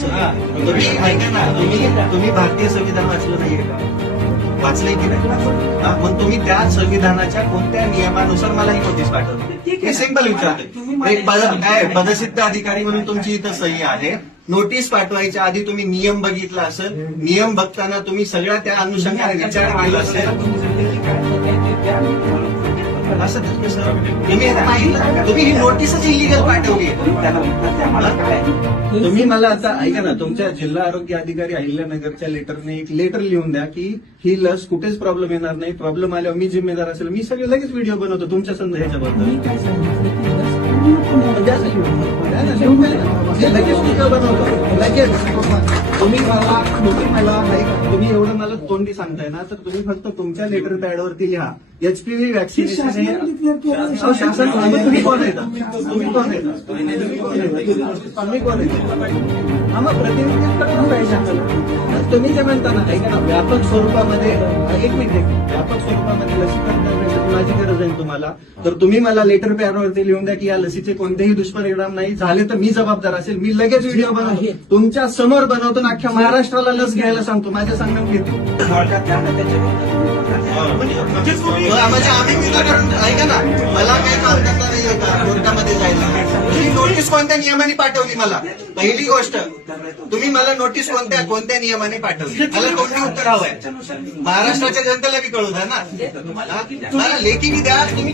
तुम्ही ऐका ना, तुम्ही भारतीय संविधान वाचलं नाहीये का? वाचलंय की नाही? मग तुम्ही त्या संविधानाच्या कोणत्या नियमानुसार मला ही नोटीस पाठवली? हे सिंपल विचारतो. एक पदसिद्ध अधिकारी म्हणून तुमची इथं सही आहे. नोटीस पाठवायच्या आधी तुम्ही नियम बघितला असेल. नियम बघताना तुम्ही सगळ्या त्या अनुषंगाने विचार केला असेल. असं तुम्ही ही नोटीसच इलिगल पाठवली. तुम्ही मला आता ऐका ना, तुमच्या जिल्हा आरोग्य अधिकारी अहिल्यानगरच्या लेटरने एक लेटर लिहून द्या की ही लस कुठेच प्रॉब्लेम येणार नाही. प्रॉब्लेम आल्यावर मी जिम्मेदार असेल. मी सगळे लगेच व्हिडिओ बनवतो तुमच्या ह्याच्याबद्दल. लगेच व्हिडिओ बनवतो लगेच. तुम्ही एवढं मला तोंडी सांगताय ना, तर तुम्ही फक्त तुमच्या लेटर पॅडवरती लिहा HPV वॅक्सिनेशन हे शासन. तुम्ही कोण येता? तुम्ही कोण येता? तुम्ही कोण येता? हा, मग प्रतिनिधित्व पाहिजे. तुम्ही जे म्हणता ना, ऐका ना, व्यापक स्वरूपामध्ये एक मिनिट, व्यापक स्वरूपामध्ये लसीकरण करण्यासाठी माझी गरज आहे तुम्हाला, तर तुम्ही मला लेटर पॅडवरती लिहून द्या की या लसीचे कोणतेही दुष्परिणाम नाही झाले तर मी जबाबदार असेल. मी लगेच व्हिडिओ बनवतो तुमच्या समोर बनवतो ना, अख्ख्या महाराष्ट्राला लस घ्यायला सांगतो. माझ्या सांगण्यात घेतो. म्हणजे आम्ही विनाकारण ऐका ना, मला काही काम करणार नाही का कोर्टामध्ये जायला? ही नोटीस कोणत्या नियमाने पाठवली मला? पहिली गोष्ट, तुम्ही मला नोटीस कोणत्या नियमाने पाठवली? मला कोणतं उत्तर हवंय? महाराष्ट्राच्या जनतेला बी कळू द्या ना. मला लेखी बी द्या. तुम्ही